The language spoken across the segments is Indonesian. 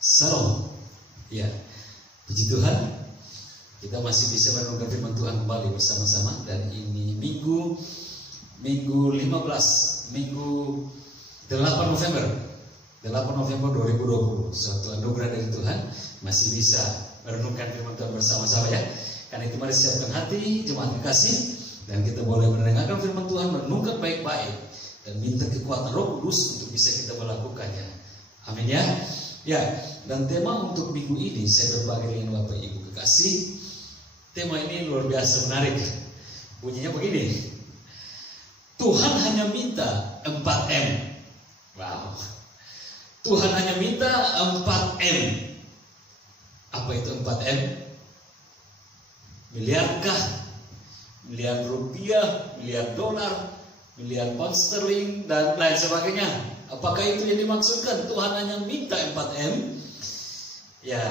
Salam. Ya, puji Tuhan, kita masih bisa merenungkan firman Tuhan kembali bersama-sama. Dan ini minggu 15, minggu 8 November 2020. Suatu anugerah dari Tuhan, masih bisa merenungkan firman Tuhan bersama-sama ya. Karena itu mari siapkan hati jemaat kekasih, dan kita boleh mendengarkan firman Tuhan, merenungkan baik-baik, dan minta kekuatan Roh Kudus untuk bisa kita melakukannya. Amin ya. Ya, dan tema untuk minggu ini saya berbagi dengan Bapak Ibu kekasih. Tema ini luar biasa menarik. Bunyinya begini: Tuhan hanya minta 4M. Wow. Tuhan hanya minta 4M. Apa itu 4M? Miliarkah? Miliar rupiah, miliar dolar, miliar pound sterling, dan lain sebagainya. Apakah itu yang dimaksudkan? Tuhan hanya minta 4M. Ya,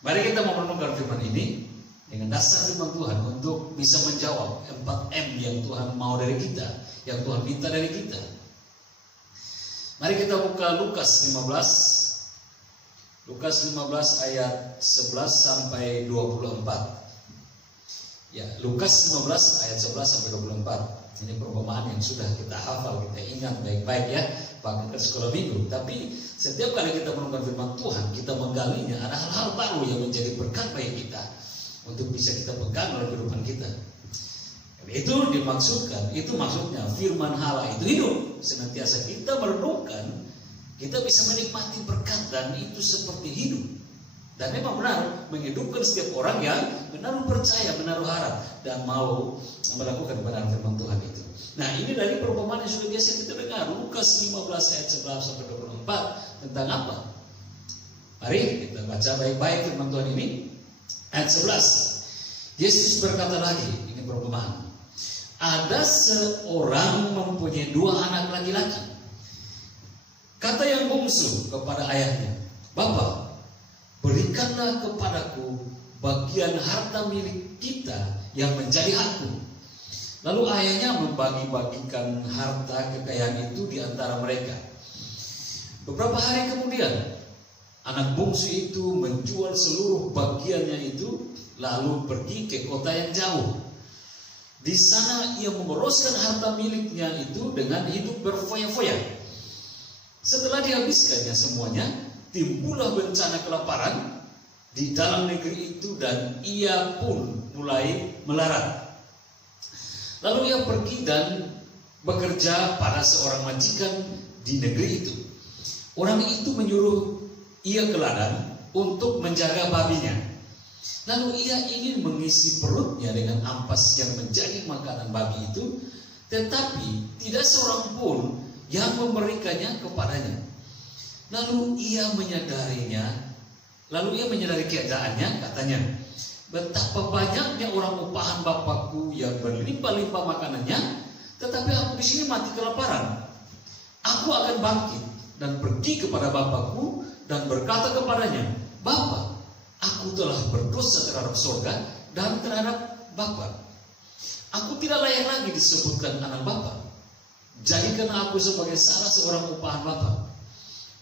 mari kita merenungkan firman ini dengan dasar firman Tuhan untuk bisa menjawab 4M yang Tuhan mau dari kita, yang Tuhan minta dari kita. Mari kita buka Lukas 15. Lukas 15 ayat 11 sampai 24. Ya, Lukas 15 ayat 11 sampai 24. Ini perumpamaan yang sudah kita hafal, kita ingat baik-baik ya, bahkan ke sekolah minggu. Tapi setiap kali kita menemukan firman Tuhan, kita menggalinya, ada hal-hal baru yang menjadi berkat bagi kita untuk bisa kita pegang dalam kehidupan kita. Itu dimaksudkan, itu maksudnya firman Allah itu hidup. Senantiasa kita merenungkan, kita bisa menikmati berkat, dan itu seperti hidup. Dan memang benar menghidupkan setiap orang yang menaruh percaya, menaruh harap, dan mau melakukan kebenaran firman Tuhan itu. Nah, ini dari perumpamaan yang sudah biasa kita dengar, Lukas 15 ayat 11 sampai 24, tentang apa? Mari kita baca baik-baik firman Tuhan ini. Ayat 11. Yesus berkata lagi, ini perumpamaan. Ada seorang mempunyai 2 anak laki-laki. Kata yang bungsu kepada ayahnya, "Bapak, berikanlah kepadaku bagian harta milik kita yang menjadi hakku." Lalu ayahnya membagi-bagikan harta kekayaan itu di antara mereka. Beberapa hari kemudian, anak bungsu itu menjual seluruh bagiannya itu, lalu pergi ke kota yang jauh. Di sana ia memboroskan harta miliknya itu dengan hidup berfoya-foya. Setelah dihabiskannya semuanya, timbullah bencana kelaparan di dalam negeri itu, dan ia pun mulai melarat. Lalu ia pergi dan bekerja pada seorang majikan di negeri itu. Orang itu menyuruh ia ke ladang untuk menjaga babinya. Lalu ia ingin mengisi perutnya dengan ampas yang menjadi makanan babi itu, tetapi tidak seorang pun yang memberikannya kepadanya. Lalu ia menyadari keadaannya, katanya, "Betapa banyaknya orang upahan bapakku yang berlimpah-limpah makanannya, tetapi aku di sini mati kelaparan. Aku akan bangkit dan pergi kepada bapakku dan berkata kepadanya, Bapa, aku telah berdosa terhadap surga dan terhadap Bapa. Aku tidak layak lagi disebutkan anak Bapa. Jadikan aku sebagai salah seorang upahan Bapa."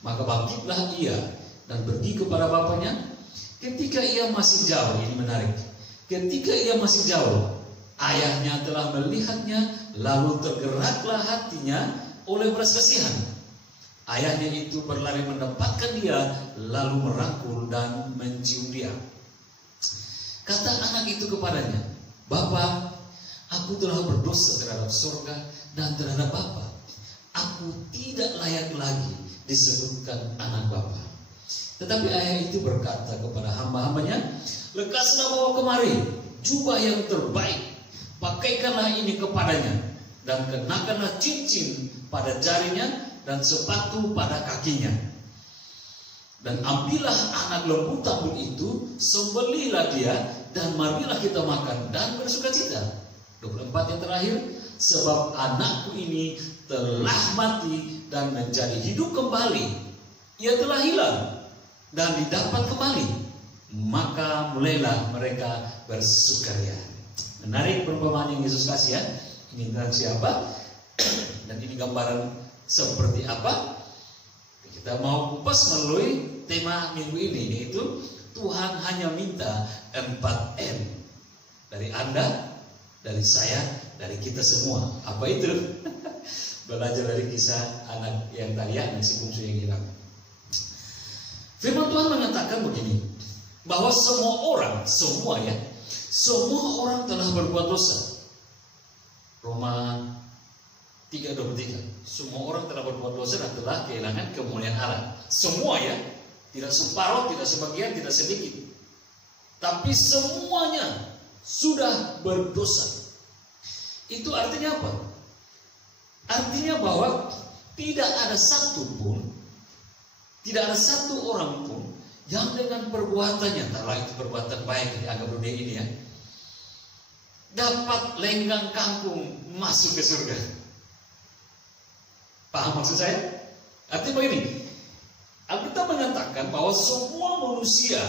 Maka bangkitlah ia dan pergi kepada bapaknya. Ketika ia masih jauh, ini menarik. Ketika ia masih jauh, ayahnya telah melihatnya, lalu tergeraklah hatinya oleh belas kasihan. Ayahnya itu berlari mendapatkan dia, lalu merangkul dan mencium dia. Kata anak itu kepadanya, "Bapa, aku telah berdosa terhadap surga dan terhadap Bapa. Aku tidak layak lagi disebutkan anak Bapa." Tetapi ayah itu berkata kepada hamba-hambanya, "Lekaslah bawa kemari jubah yang terbaik, pakaikanlah ini kepadanya, dan kenakanlah cincin pada jarinya dan sepatu pada kakinya. Dan ambillah anak lembu tambun itu, sembelihlah dia, dan marilah kita makan dan bersukacita." 24 yang terakhir, "Sebab anakku ini telah mati dan menjadi hidup kembali. Ia telah hilang dan didapat kembali. Maka mulailah mereka bersukaria." Menarik perumpamaan yang Yesus kasih ya. Ini tentang siapa? Dan ini gambaran seperti apa? Kita mau kupas melalui tema minggu ini, yaitu Tuhan hanya minta 4M dari Anda, dari saya, dari kita semua. Apa itu? Belajar dari kisah anak yang tadi, anak si bungsu yang hilang. Firman Tuhan mengatakan begini, bahwa semua orang telah berbuat dosa. Roma 3:23. Semua orang telah berbuat dosa dan telah kehilangan kemuliaan Allah. Semua ya, tidak separuh, tidak sebagian, tidak sedikit. Tapi semuanya sudah berdosa. Itu artinya apa? Artinya bahwa tidak ada satu orang pun yang dengan perbuatannya, entahlah itu perbuatan baik, dianggap dunia ini ya, dapat lenggang kangkung masuk ke surga. Paham maksud saya? Artinya begini, Alkitab mengatakan bahwa semua manusia,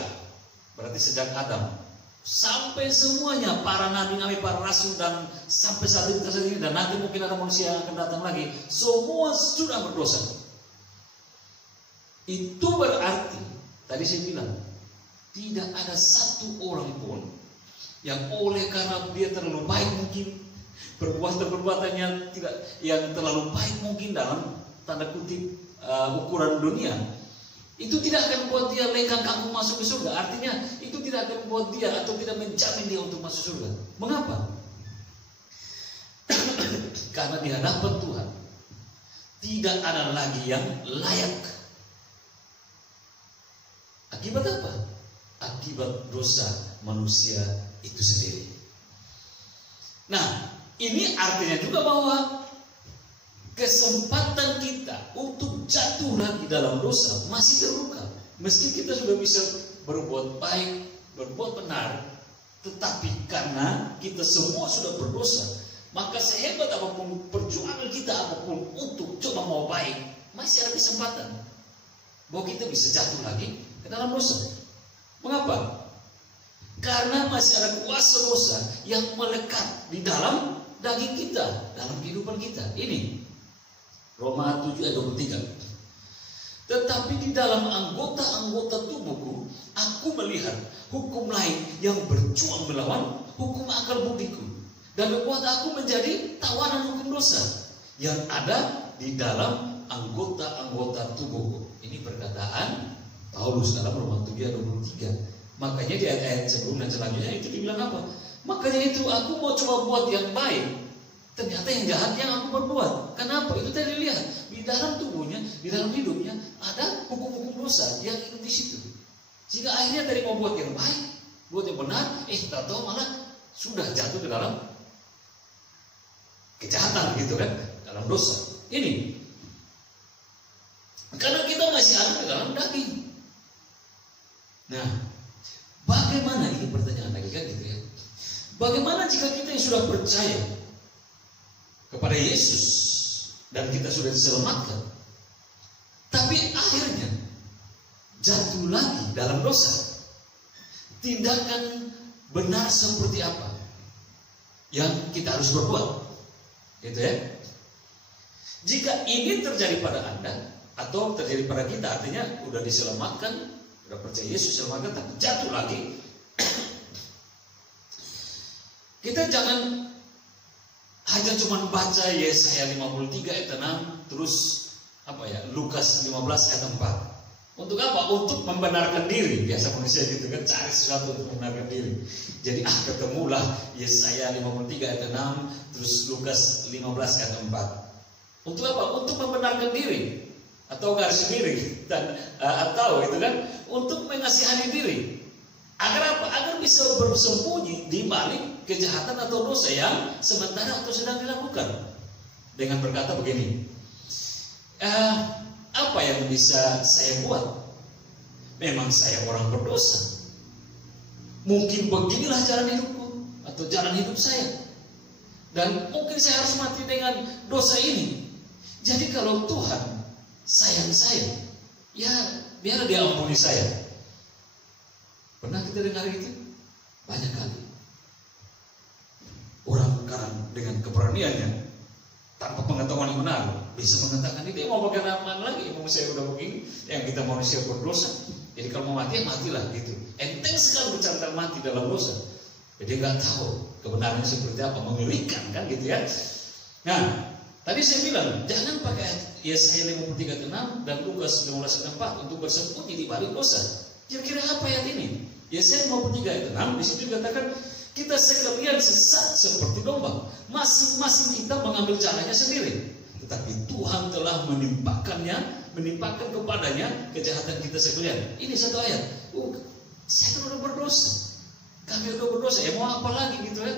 berarti sejak Adam sampai semuanya, para nabi-nabi, para rasul, dan sampai saat ini dan nanti mungkin ada manusia yang akan datang lagi, semua sudah berdosa. Itu berarti, tadi saya bilang, tidak ada satu orang pun yang oleh karena dia terlalu baik mungkin, perbuatan-perbuatannya tidak yang terlalu baik mungkin dalam tanda kutip ukuran dunia, itu tidak akan membuat dia lenggang kangkung masuk ke surga. Artinya itu tidak akan membuat dia atau tidak menjamin dia untuk masuk surga. Mengapa? Karena di hadapan Tuhan tidak ada lagi yang layak. Akibat apa? Akibat dosa manusia itu sendiri. Nah, ini artinya juga bahwa kesempatan kita untuk jatuh lagi dalam dosa masih terbuka. Meski kita sudah bisa berbuat baik, berbuat benar, tetapi karena kita semua sudah berdosa, maka sehebat apapun perjuangan kita, apapun untuk coba mau baik, masih ada kesempatan bahwa kita bisa jatuh lagi ke dalam dosa. Mengapa? Karena masih ada kuasa dosa yang melekat di dalam daging kita, dalam kehidupan kita. Ini Roma 7:23. Tetapi di dalam anggota-anggota tubuhku, aku melihat hukum lain yang berjuang melawan hukum akal budiku dan membuat aku menjadi tawanan hukum dosa yang ada di dalam anggota-anggota tubuhku. Ini perkataan Paulus dalam Roma 7:23. Makanya di ayat-ayat sebelum dan selanjutnya itu dibilang apa? Makanya itu aku mau coba buat yang baik, ternyata yang jahat yang aku berbuat. Kenapa? Itu tadi lihat di dalam tubuhnya, di dalam hidupnya ada hukum-hukum dosa yang ikut di situ. Sehingga akhirnya dari mau buat yang baik, buat yang benar, tahu malah sudah jatuh ke dalam kejahatan gitu kan, dalam dosa. Ini karena kita masih ada di dalam daging. Nah, bagaimana, ini pertanyaan lagi kan gitu ya. Bagaimana jika kita yang sudah percaya kepada Yesus dan kita sudah diselamatkan, tapi akhirnya jatuh lagi dalam dosa? Tindakan benar seperti apa yang kita harus berbuat? Gitu ya. Jika ini terjadi pada Anda atau terjadi pada kita, artinya udah diselamatkan, udah percaya Yesus selamatkan, tapi jatuh lagi, kita jangan hanya cuma baca Yesaya 53 ayat 6, terus Lukas 15 ayat 4. Untuk apa? Untuk membenarkan diri. Biasa manusia gitu kan, cari sesuatu untuk membenarkan diri. Jadi ketemulah Yesaya 53 ayat 6, terus Lukas 15 ayat 4. Untuk apa? Untuk membenarkan diri atau garis diri dan atau itu kan untuk mengasihani diri. Agar apa? Agar bisa bersembunyi di balik kejahatan atau dosa yang sementara atau sedang dilakukan. Dengan berkata begini, apa yang bisa saya buat? Memang saya orang berdosa. Mungkin beginilah jalan hidupku atau jalan hidup saya. Dan mungkin saya harus mati dengan dosa ini. Jadi kalau Tuhan sayang saya, ya biar dia ampuni saya. Pernah kita dengar itu? Banyak kali. Orang sekarang dengan keberaniannya, tanpa pengetahuan yang benar, bisa mengatakan itu. Mau pakai nama lagi, mau saya udah begini, yang kita manusia berdosa. Jadi kalau mau mati, ya matilah gitu. Enteng sekali bicara tentang mati dalam dosa. Jadi nggak tahu kebenarannya seperti apa, mengerikan kan gitu ya. Nah, tadi saya bilang jangan pakai Yesaya 53:6 dan Lukas 15:4 untuk bersembunyi di balik dosa. Kira-kira apa ayat ini? Yesaya 53:6 di situ dikatakan kita sekalian sesat seperti domba, masing-masing kita mengambil caranya sendiri. Tetapi Tuhan telah menimpakan kepadanya kejahatan kita sekalian. Ini satu ayat. Saya kan udah berdosa. Kami udah berdosa. Ya mau apa lagi gitu ya?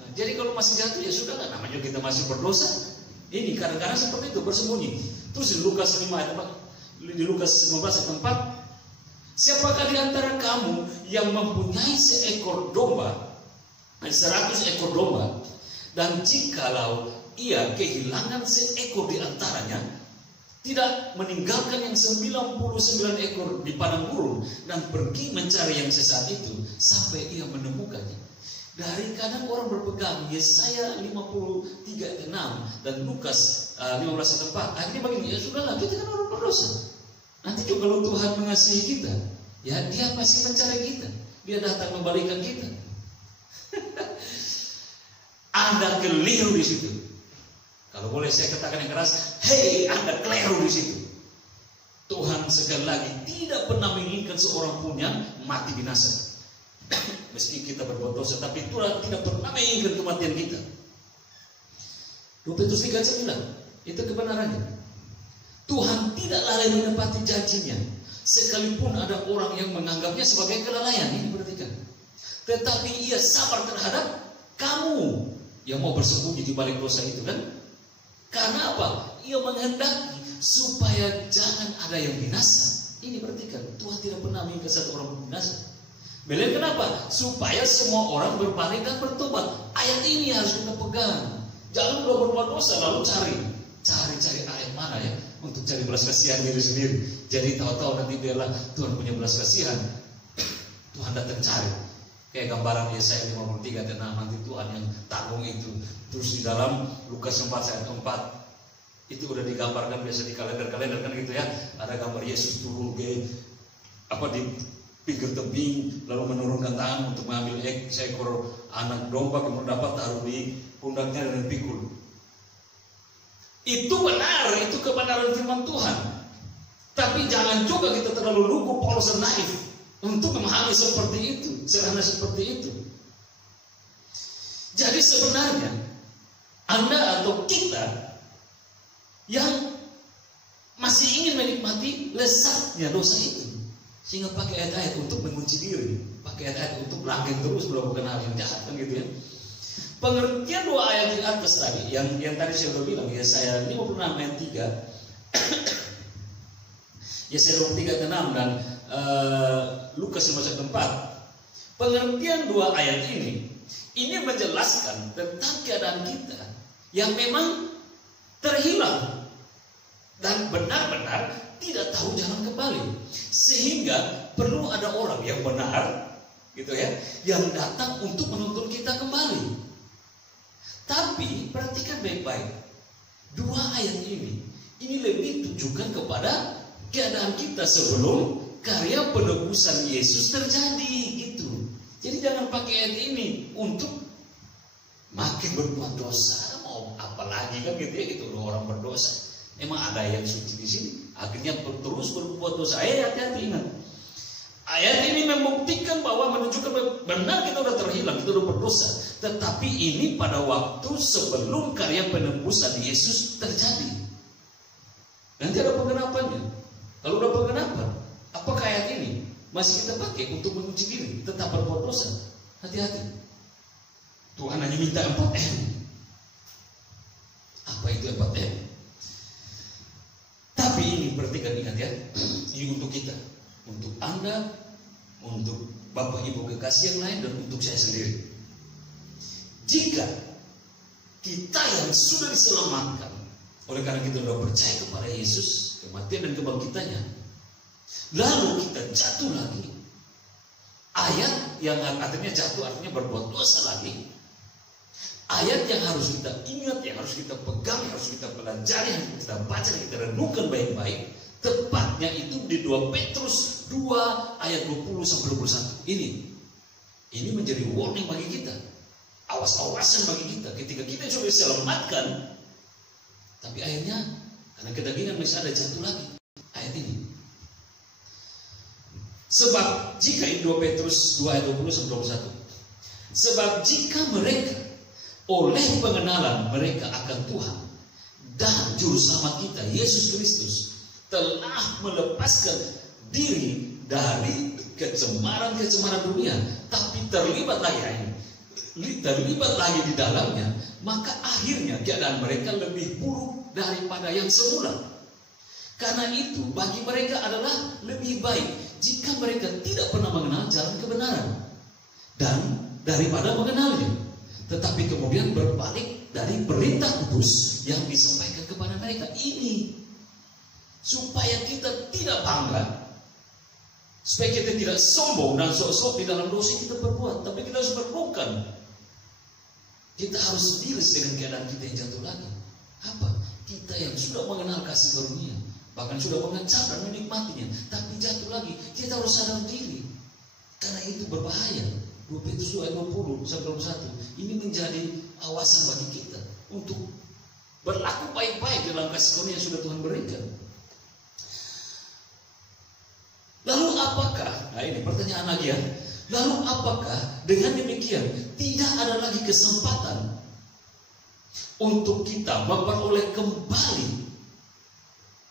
Nah, jadi kalau masih jatuh ya sudah lah. Namanya kita masih berdosa. Ini kadang-kadang seperti itu bersembunyi. Terus di Lukas 15:4, siapakah di antara kamu yang mempunyai 100 ekor domba, dan jikalau ia kehilangan 1 ekor di antaranya, tidak meninggalkan yang 99 ekor di padang gurun dan pergi mencari yang sesat itu sampai ia menemukannya. Dari kadang orang berpegang Yesaya 53:6 dan Lukas 15:4. Akhirnya begini, ya sudahlah, kita kan orang berdosa. Nanti juga kalau Tuhan mengasihi kita, ya Dia pasti mencari kita. Dia datang membalikan kita. Anda keliru di situ. Kalau boleh saya katakan yang keras, hei, Anda keliru di situ. Tuhan sekali lagi tidak pernah menginginkan seorang pun yang mati binasa. Meski kita berbuat dosa, tapi Tuhan tidak pernah menginginkan kematian kita. 2 Petrus 3:9, itu kebenarannya. Tuhan tidak lalai menepati janjinya, sekalipun ada orang yang menganggapnya sebagai kelalaian. Ini perhatikan. Tetapi Ia sabar terhadap kamu yang mau bersembunyi di balik dosa itu kan? Karena apa? Ia menghendaki supaya jangan ada yang binasa. Ini perhatikan, Tuhan tidak pernah menginginkan satu orang binasa. Beliau kenapa? Supaya semua orang berbalik dan bertobat. Ayat ini harus kita pegang. Jangan udah berbuat dosa lalu cari ayat mana ya untuk cari belas kasihan diri sendiri. Jadi tahu-tahu nanti biarlah Tuhan punya belas kasihan, Tuhan datang cari. Kayak gambaran Yesaya 53:6, nanti Tuhan yang tanggung itu. Terus di dalam Lukas 4:4 itu udah digambarkan biasa di kalender-kalender kan gitu ya. Ada gambar Yesus turun di pinggir tebing lalu menurunkan tangan untuk mengambil seekor anak domba, kemudian dapat taruh di pundaknya dan pikul. Itu benar, itu kebenaran firman Tuhan. Tapi jangan juga kita terlalu lugu, polos dan naif untuk memahami seperti itu, sederhana seperti itu. Jadi sebenarnya Anda atau kita yang masih ingin menikmati lezatnya dosa itu, sehingga pakai ayat-ayat untuk mengunci diri, pakai ayat-ayat untuk langgeng terus melakukan hal yang jahat kan gitu ya. Pengertian 2 ayat di atas tadi, yang tadi saya sudah bilang, Yesaya 56:3, Yesaya 53:6 dan Lukas 15:4. Pengertian 2 ayat ini menjelaskan tentang keadaan kita yang memang terhilang dan benar-benar tidak tahu jalan kembali, sehingga perlu ada orang yang benar gitu ya, yang datang untuk menuntun kita kembali. Tapi perhatikan baik-baik, 2 ayat ini lebih tujukan kepada keadaan kita sebelum karya penebusan Yesus terjadi gitu. Jadi jangan pakai ayat ini untuk makin berbuat dosa, mau apa lagi kan gitu ya, gitu loh, orang berdosa. Emang ada yang suci di sini, akhirnya terus berbuat dosa. Hati-hati, ingat. Ayat ini membuktikan bahwa menunjukkan benar kita sudah terhilang, kita sudah berdosa. Tetapi ini pada waktu sebelum karya penebusan Yesus terjadi. Nanti ada penggenapannya. Kalau udah penggenapan, apakah ayat ini masih kita pakai untuk menguji diri, tetap berbuat dosa? Hati-hati. Tuhan hanya minta 4M. Apa itu 4M? Tapi ini perhatikan, ingat ya, ini untuk kita, untuk Anda, untuk Bapak Ibu kekasih yang lain, dan untuk saya sendiri. Jika kita yang sudah diselamatkan oleh karena kita sudah percaya kepada Yesus, kematian dan kebangkitannya, lalu kita jatuh lagi, ayat yang artinya jatuh artinya berbuat dosa lagi, ayat yang harus kita ingat, yang harus kita pegang, yang harus kita pelajari, yang harus kita baca, yang kita renungkan baik-baik, tepatnya itu di 2 Petrus 2 ayat 20 sampai 21. Ini menjadi warning bagi kita, awas-awasan bagi kita ketika kita sudah diselamatkan, tapi akhirnya karena kedagingan masih ada jatuh lagi. Ayat ini, sebab jika, ini 2 Petrus 2 ayat 20 sampai 21, sebab jika mereka oleh pengenalan mereka akan Tuhan dan Juru Selamat kita Yesus Kristus telah melepaskan diri dari kecemaran-kecemaran dunia, tapi terlibat lagi di dalamnya, maka akhirnya keadaan mereka lebih buruk daripada yang semula. Karena itu bagi mereka adalah lebih baik jika mereka tidak pernah mengenal jalan kebenaran dan daripada mengenalnya, tetapi kemudian berbalik dari perintah kudus yang disampaikan kepada mereka. Ini supaya kita tidak bangga, supaya kita tidak sombong dan sok-sok di dalam dosa kita berbuat, tapi kita harus merenungkan. Kita harus diris dengan keadaan kita yang jatuh lagi. Apa? Kita yang sudah mengenal kasih karunia, bahkan sudah mengecap dan menikmatinya, tapi jatuh lagi, kita harus sadar diri. Karena itu berbahaya. 2 Petrus 2 ayat 20 sampai 21 ini menjadi awasan bagi kita untuk berlaku baik-baik dalam kasih karunia yang sudah Tuhan berikan. Lalu apakah, nah ini pertanyaan lagi ya, lalu apakah dengan demikian tidak ada lagi kesempatan untuk kita memperoleh kembali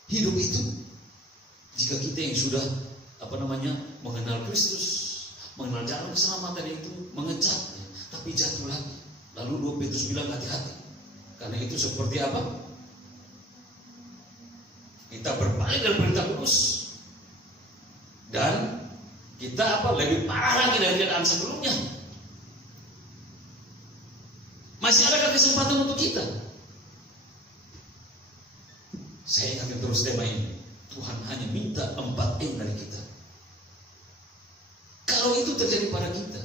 hidup itu? Jika kita yang sudah mengenal Kristus, mengenal jalan keselamatan itu, mengecapnya, tapi jatuh lagi. Lalu 2 Petrus bilang hati-hati, karena itu seperti apa? Kita berbalik dari perintah kudus, dan kita lebih parah lagi dari keadaan sebelumnya. Masih adakah kesempatan untuk kita? Saya ingatkan terus tema ini. Tuhan hanya minta 4M dari kita. Kalau itu terjadi pada kita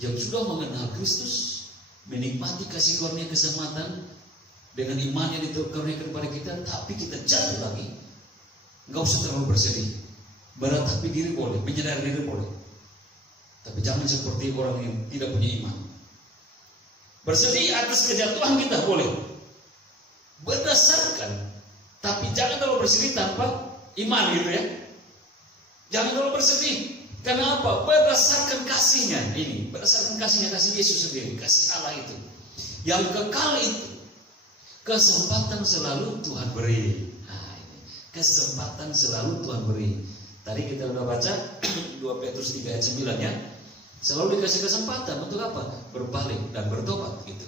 yang sudah mengenal Kristus, menikmati kasih karunia keselamatan dengan iman yang dikaruniakan kepada kita, tapi kita jatuh lagi, nggak usah terlalu bersedih. Meratapi diri boleh, menyadari diri boleh, tapi jangan seperti orang yang tidak punya iman. Bersedih atas kejatuhan kita boleh, berdasarkan, tapi jangan terlalu bersedih tanpa iman gitu ya. Jangan terlalu bersedih. Karena apa? Berdasarkan kasihnya ini, berdasarkan kasihnya, kasih Yesus sendiri, kasih Allah itu yang kekal itu. Kesempatan selalu Tuhan beri. Nah, ini. Kesempatan selalu Tuhan beri. Tadi kita udah baca 2 Petrus 3 ayat 9 ya. Selalu dikasih kesempatan untuk apa? Berbalik dan bertobat gitu.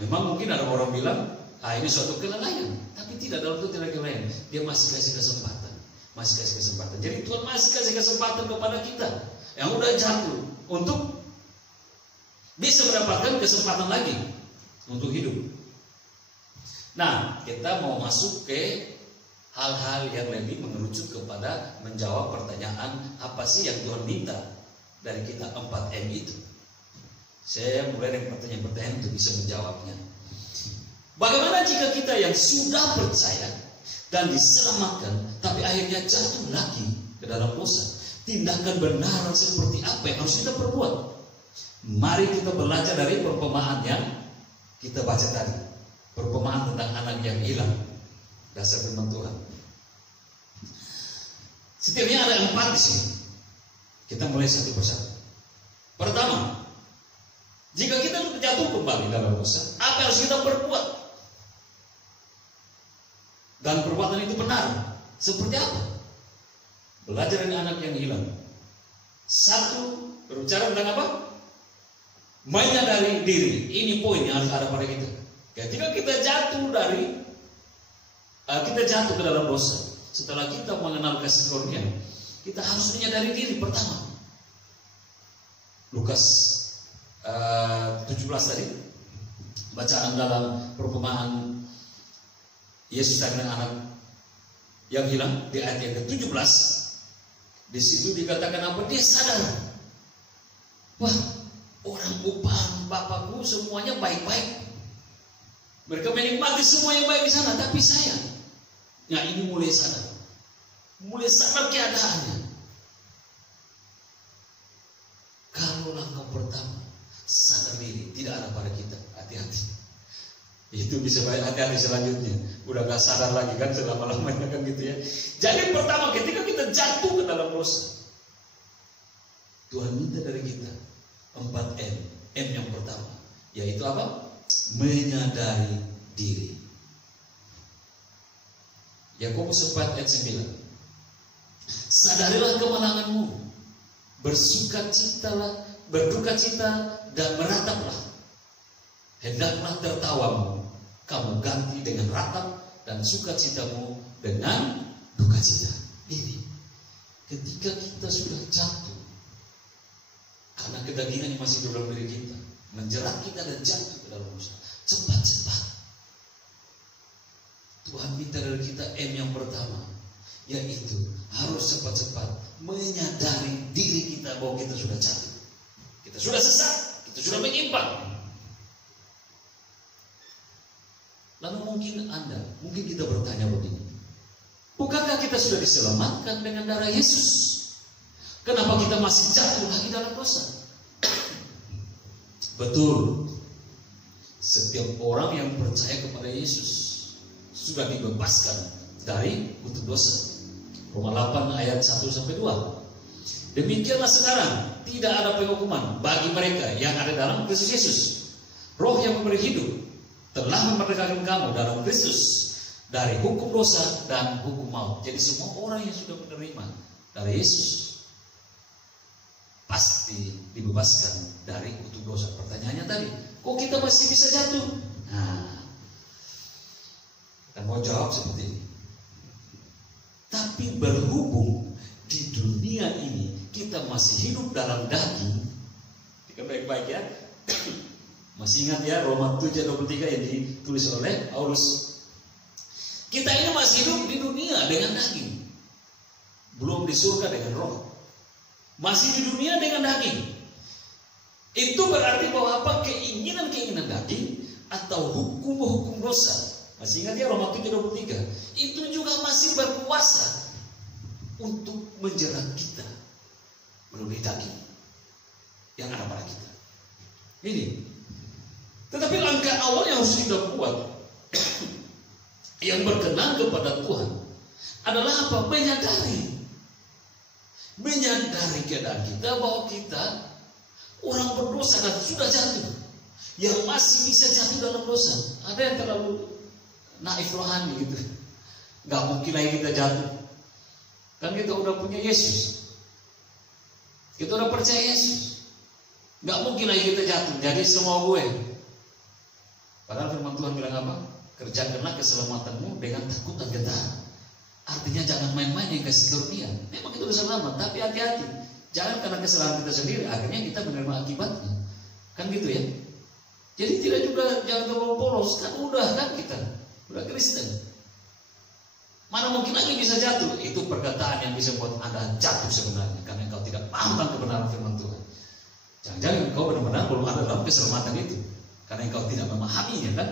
Memang mungkin ada orang bilang, ini suatu kelalaian, tapi tidak, dalam itu tidak kelalaian. Dia masih kasih kesempatan, masih kasih kesempatan. Jadi Tuhan masih kasih kesempatan kepada kita yang udah jatuh untuk bisa mendapatkan kesempatan lagi untuk hidup. Nah, kita mau masuk ke hal-hal yang lebih mengerucut kepada menjawab pertanyaan apa sih yang Tuhan minta dari kita 4M itu. Saya mulai dari pertanyaan-pertanyaan untuk bisa menjawabnya. Bagaimana jika kita yang sudah percaya dan diselamatkan, tapi akhirnya jatuh lagi ke dalam dosa? Tindakan benar seperti apa yang harus kita perbuat? Mari kita belajar dari perumpamaan yang kita baca tadi. Perumpamaan tentang anak yang hilang. Dasar firman Tuhan. Setidaknya ada 4 di sini. Kita mulai satu persatu. Pertama, jika kita jatuh kembali dalam dosa, apa yang harus kita perbuat? Dan perbuatan itu benar. Seperti apa? Belajar dari anak yang hilang. 1, berbicara tentang apa? Menyadari diri. Ini poin yang harus ada pada kita. Ketika kita jatuh ke dalam dosa, setelah kita mengenal kasih karunia, kita harus menyadari diri pertama. Lukas 17 tadi, bacaan dalam perumpamaan Yesus dengan anak yang hilang di ayat yang ke-17. Di situ dikatakan apa? Dia sadar. Wah, orang upah bapakku semuanya baik-baik. Mereka menikmati semua yang baik di sana, tapi saya, ya ini mulai sadar keadaannya. Kalau langkah pertama sadar diri, tidak ada pada kita, hati-hati. Itu bisa baik, hati-hati selanjutnya. Udah gak sadar lagi kan selama-lamanya kan gitu ya. Jadi pertama ketika kita jatuh ke dalam dosa, Tuhan minta dari kita 4M. M yang pertama, yaitu apa? Menyadari diri. Yakobus 4 ayat 9. Sadarilah kemalanganmu, berduka cita dan merataplah. Hendaklah tertawamu kamu ganti dengan ratap, dan sukacitamu dengan duka cita. Ini ketika kita sudah jatuh karena kedagingan yang masih di dalam diri kita, menjerat kita dan jatuh ke dalam dosa, cepat-cepat Tuhan minta dari kita M yang pertama, yaitu harus cepat-cepat menyadari diri kita bahwa kita sudah jatuh, kita sudah sesat, kita sudah menyimpang. Lalu mungkin kita bertanya begini, bukankah kita sudah diselamatkan dengan darah Yesus? Kenapa kita masih jatuh lagi dalam dosa? Betul, setiap orang yang percaya kepada Yesus sudah dibebaskan dari kutuk dosa. Roma 8 ayat 1-2. Demikianlah sekarang tidak ada penghukuman bagi mereka yang ada dalam Kristus Yesus. Roh yang memberi hidup telah memerdekakan kamu dalam Kristus dari hukum dosa dan hukum maut. Jadi semua orang yang sudah menerima dari Yesus pasti dibebaskan dari kutuk dosa. Pertanyaannya tadi, kok kita masih bisa jatuh? Nah, kita mau jawab seperti ini. Tapi berhubung di dunia ini kita masih hidup dalam daging, kita baik-baik ya. Masih ingat ya Roma 7:23 yang ditulis oleh Paulus. Kita ini masih hidup di dunia dengan daging, belum di surga dengan roh. Masih di dunia dengan daging. Itu berarti bahwa apa? Keinginan daging atau hukum dosa. Masih ingat ya Roma 7:23? Itu juga masih berkuasa untuk menjerat kita melalui daging yang ada pada kita. Ini. Tetapi langkah awal yang harus kita buat yang berkenan kepada Tuhan adalah apa? Menyadari keadaan kita bahwa kita orang berdosa dan sudah jatuh, yang masih bisa jatuh dalam dosa. Ada yang terlalu naif rohani gitu, nggak mungkin lagi kita jatuh. Kan kita udah punya Yesus, kita udah percaya Yesus, nggak mungkin lagi kita jatuh. Jadi semua gue. Padahal firman Tuhan bilang apa? Kerjakanlah keselamatanmu dengan takut dan gentar. Artinya jangan main-main yang kasih karunia. Memang itu udah selamat, tapi hati-hati. Jangan karena kesalahan kita sendiri akhirnya kita menerima akibatnya. Kan gitu ya. Jadi tidak juga jangan terlalu polos. Kan kita udah Kristen. Mana mungkin lagi bisa jatuh? Itu perkataan yang bisa buat Anda jatuh sebenarnya, karena engkau tidak paham tentang kebenaran firman Tuhan. Jangan-jangan engkau benar-benar belum ada dalam keselamatan itu, karena engkau tidak memahaminya kan.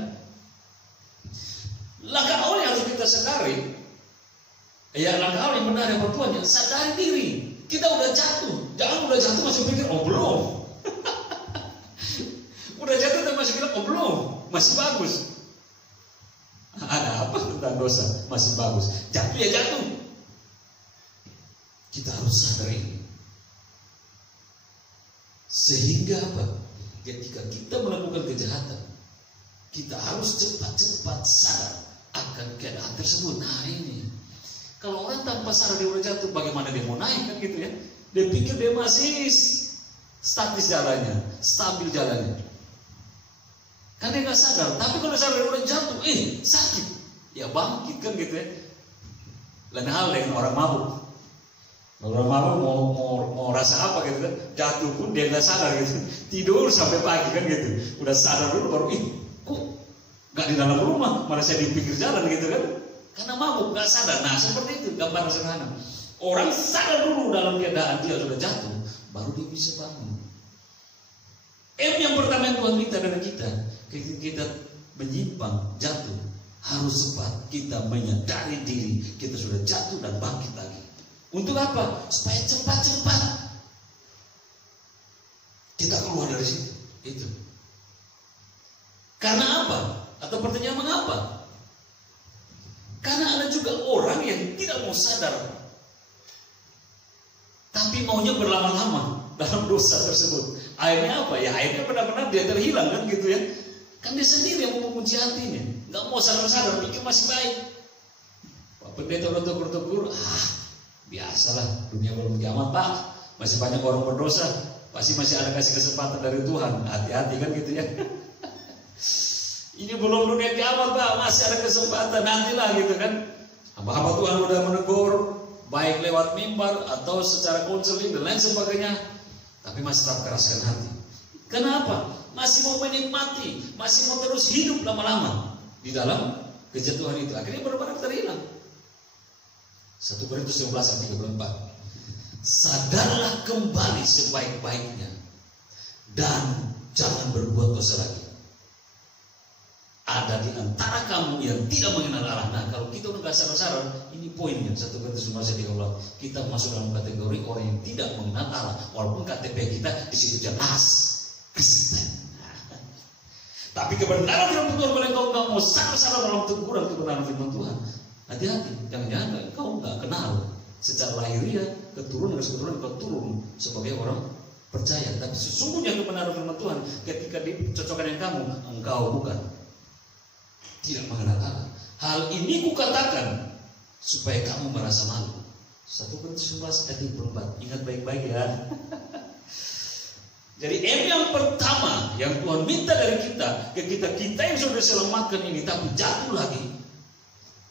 Langkah awal yang harus kita sadari, ya langkah awal yang benar yang Tuhan, yang sadari diri. Kita udah jatuh. Jangan udah jatuh masih pikir, oh belum. Udah jatuh dan masih bilang, oh belum, masih bagus. Ada apa tentang dosa? Masih bagus. Jatuh ya jatuh. Kita harus sadar ini. Sehingga apa? Ketika kita melakukan kejahatan, kita harus cepat-cepat sadar akan keadaan tersebut. Nah ini, kalau orang tanpa sadar dia udah jatuh, bagaimana dia mau naik kan gitu ya? Dia pikir dia masih statis jalannya, stabil jalannya. Kan dia nggak sadar. Tapi kalau sadar dia udah jatuh, sakit, ya bangkit kan gitu ya. Lain hal dengan orang mabuk. Orang mabuk mau rasa apa gitu kan? Jatuh pun dia nggak sadar gitu. Tidur sampai pagi kan gitu. Udah sadar dulu baru kok nggak di dalam rumah, malah saya di pinggir jalan gitu kan? Karena mabuk, nggak sadar. Nah seperti itu gambaran sederhana. Orang sadar dulu dalam keadaan dia sudah jatuh, baru dia bisa bangun. M yang pertama yang Tuhan minta dari kita, ketika kita menyimpang, jatuh, harus cepat kita menyadari diri kita sudah jatuh dan bangkit lagi. Untuk apa? Supaya cepat-cepat kita keluar dari situ. Itu. Karena apa? Atau pertanyaan mengapa? Karena ada juga orang yang tidak mau sadar, tapi maunya berlama-lama dalam dosa tersebut. Akhirnya apa? Ya akhirnya benar-benar dia terhilang kan gitu ya. Kan dia sendiri yang memuji hatinya, nggak mau sadar-sadar, pikir masih baik. Pak pendeta udah tegur-tegur, biasalah, dunia belum kiamat Pak, masih banyak orang berdosa, pasti masih ada kasih kesempatan dari Tuhan, hati-hati kan gitu ya. Ini belum dunia kiamat Pak, masih ada kesempatan, nantilah gitu kan. Hamba-hamba Tuhan udah menegur, baik lewat mimbar atau secara konseling dan lain sebagainya, tapi masih tetap keraskan hati. Kenapa? Masih mau menikmati, masih mau terus hidup lama-lama di dalam kejatuhan itu. Akhirnya benar-benar terhilang. 1 Korintus 11:34. Sadarlah kembali sebaik-baiknya dan jangan berbuat dosa lagi. Ada di antara kamu yang tidak mengenal Allah. Nah, kalau kita udah gak sadar-sadar, ini poinnya 1 Korintus 11:34. Kita masuk dalam kategori orang yang tidak mengenal Allah, walaupun KTP kita di situ jelas Kristen. Tapi kebenaran firman Tuhan, kalau engkau nggak mau sadar-sadar dalam teguran kebenaran firman Tuhan, hati-hati, jangan-jangan engkau nggak kenal secara lahiriah, keturunan engkau turun sebagai orang percaya. Tapi sesungguhnya kebenaran firman Tuhan ketika dicocokkan dengan kamu, engkau bukan tidak mengenal Allah. Hal ini kukatakan supaya kamu merasa malu. 1 Korintus 11:24. Ingat baik-baik ya. Jadi M yang pertama yang Tuhan minta dari kita, ketika kita yang sudah diselamatkan ini tapi jatuh lagi,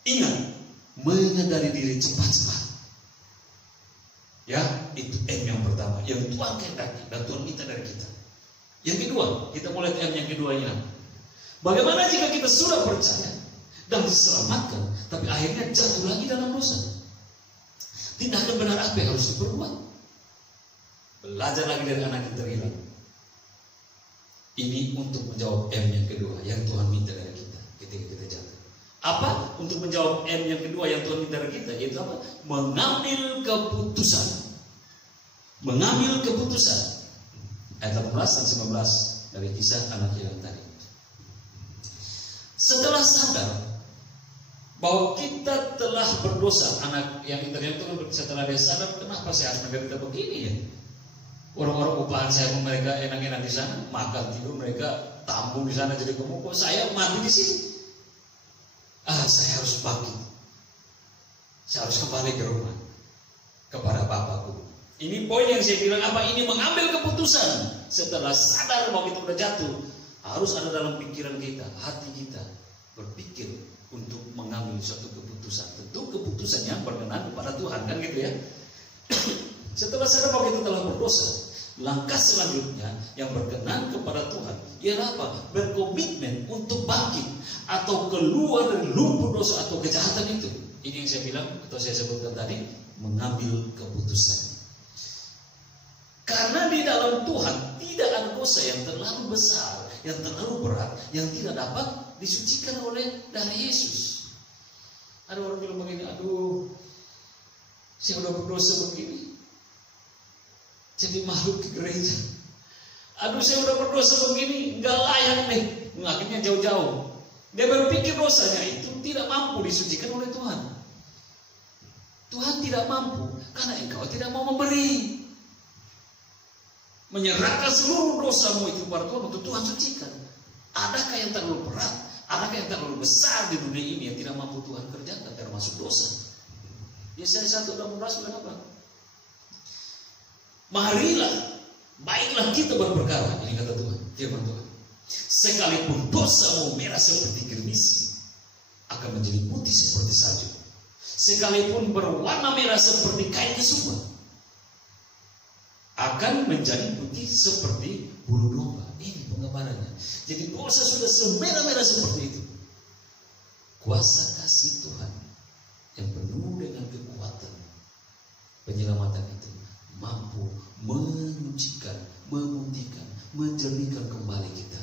ingat, menyadari diri cepat-cepat. Ya, itu M yang pertama yang Tuhan kehendaki dan Tuhan minta dari kita. Yang kedua, kita mulai M yang kedua ini. Bagaimana jika kita sudah percaya dan diselamatkan, tapi akhirnya jatuh lagi dalam dosa? Tindakan benar apa yang harus diperbuat? Belajar lagi dari anak yang terhilang. Ini untuk menjawab M yang kedua yang Tuhan minta dari kita ketika kita jatuh. Apa? Untuk menjawab M yang kedua yang Tuhan minta dari kita, yaitu apa? Mengambil keputusan. Mengambil keputusan. Ayat 18 dan 19 dari kisah anak hilang tadi. Setelah sadar bahwa kita telah berdosa, anak yang terhilang itu setelah dia sadar, kenapa saya harus menderita begini ya? Orang-orang upahan saya mereka enak-enak di sana, makan tidur mereka tambung di sana jadi gemuk, kok saya mati di sini? Saya harus bangkit. Saya harus kembali ke rumah kepada Bapakku. Ini poin yang saya bilang apa? Ini mengambil keputusan setelah sadar bahwa kita sudah jatuh. Harus ada dalam pikiran kita, hati kita berpikir untuk mengambil suatu keputusan. Tentu keputusan yang berkenan kepada Tuhan, kan gitu ya. Setelah sadar bahwa kita telah berdosa, langkah selanjutnya yang berkenan kepada Tuhan ialah apa? Berkomitmen untuk bangkit atau keluar dari lumpur dosa atau kejahatan itu. Ini yang saya bilang atau saya sebutkan tadi, mengambil keputusan. Karena di dalam Tuhan tidak ada dosa yang terlalu besar, yang terlalu berat, yang tidak dapat disucikan oleh darah Yesus. Ada orang bilang begini, aduh, saya udah berdosa begini, jadi makhluk ke gereja. Aduh, saya udah berdosa begini, nggak layak nih. Akhirnya jauh-jauh. Dia berpikir dosanya itu tidak mampu disucikan oleh Tuhan. Tuhan tidak mampu karena engkau tidak mau memberi. Menyerahkan seluruh dosamu itu kepada Tuhan untuk Tuhan sucikan. Adakah yang terlalu berat? Adakah yang terlalu besar di dunia ini yang tidak mampu Tuhan kerjakan, termasuk dosa? Yesaya 1:16 bilang apa? Marilah, baiklah kita berperkara, ini kata Tuhan, firman Tuhan. Sekalipun dosamu merah seperti gerimis, akan menjadi putih seperti salju. Sekalipun berwarna merah seperti kain kesuburan, akan menjadi putih seperti bulu domba. Ini penggambarannya. Jadi dosa sudah semerah-merah seperti itu. Kuasa kasih Tuhan yang penuh dengan kekuatan penyelamatan itu mampu menyucikan, memutihkan, menjernihkan kembali kita.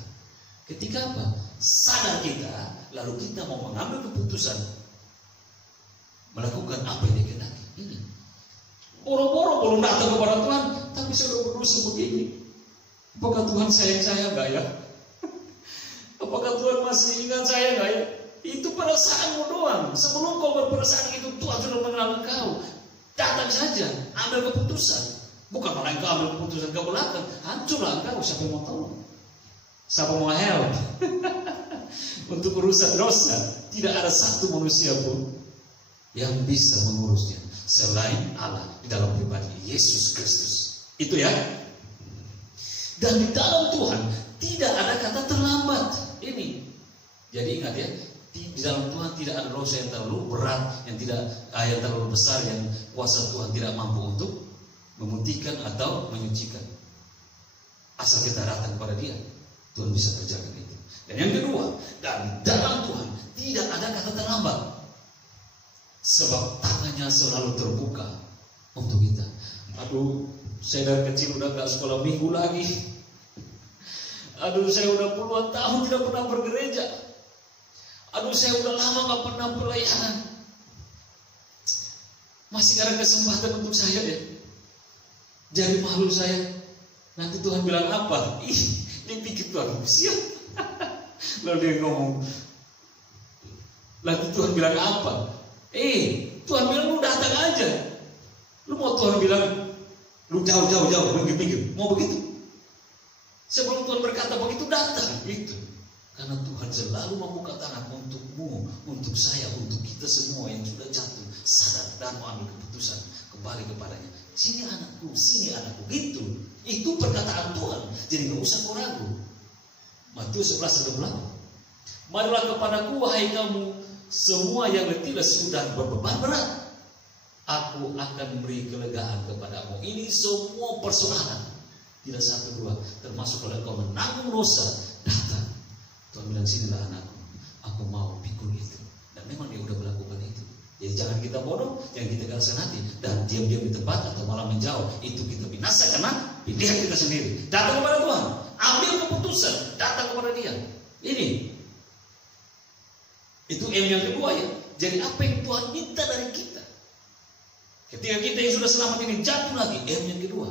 Ketika apa? Sadar kita, lalu kita mau mengambil keputusan melakukan apa yang dikehendaki. Ini boro-boro belum datang kepada Tuhan, tapi sudah berusaha begini. Apakah Tuhan sayang saya enggak ya? Apakah Tuhan masih ingat saya enggak ya? Itu perasaanmu doang. Sebelum kau berperasaan itu, Tuhan sudah mengenal engkau. Datang saja, ambil keputusan. Bukan malah engkau ambil keputusan ke belakang, hancurlah engkau. Siapa yang mau tolong? Siapa mau help? Untuk urusan dosa, tidak ada satu manusia pun yang bisa mengurusnya selain Allah di dalam pribadi Yesus Kristus. Itu ya. Dan di dalam Tuhan tidak ada kata terlambat. Ini. Jadi ingat ya, di dalam Tuhan tidak ada dosa yang terlalu berat, yang terlalu besar, yang kuasa Tuhan tidak mampu untuk memutihkan atau menyucikan. Asal kita datang kepada Dia, Tuhan bisa kerjakan itu. Dan yang kedua, dan dalam Tuhan tidak ada kata terlambat. Sebab tangannya selalu terbuka untuk kita. Aduh, saya dari kecil udah gak sekolah minggu lagi. Aduh, saya udah puluhan tahun tidak pernah bergereja. Aduh, saya udah lama gak pernah pelayanan. Masih ada kesempatan untuk saya deh. Jadi malu saya. Nanti Tuhan bilang apa? Ih, dia pikir Tuhan siap. Lalu dia ngomong, nanti Tuhan bilang apa? Tuhan bilang lu datang aja. Lu mau Tuhan bilang lu jauh, pinggir. Mau begitu? Sebelum Tuhan berkata begitu, datang gitu. Karena Tuhan selalu membuka tangan untukmu, untuk saya, untuk kita semua yang sudah jatuh, sadar dan mau ambil keputusan kembali kepadanya. Sini anakku, gitu. Itu perkataan Tuhan. Jadi gak usah kau ragu. Matius 11:28. Marilah kepadaku wahai kamu semua yang letih dan sudah berbeban berat, aku akan memberi kelegaan kepadamu. Ini semua persoalan, tidak satu dua. Termasuk kalau kau menanggung dosa, datang. Tuhan bilang, sinilah anakku, aku mau pikul itu. Dan memang dia udah melakukan itu. Jadi jangan kita bodoh, jangan kita keras hati dan diam-diam di tempat atau malah menjauh. Itu kita binasa karena pilihan kita sendiri. Datang kepada Tuhan, ambil keputusan, datang kepada Dia. Ini itu M yang kedua ya. Jadi apa yang Tuhan minta dari kita? Ketika kita yang sudah selamat ini jatuh lagi, M yang kedua,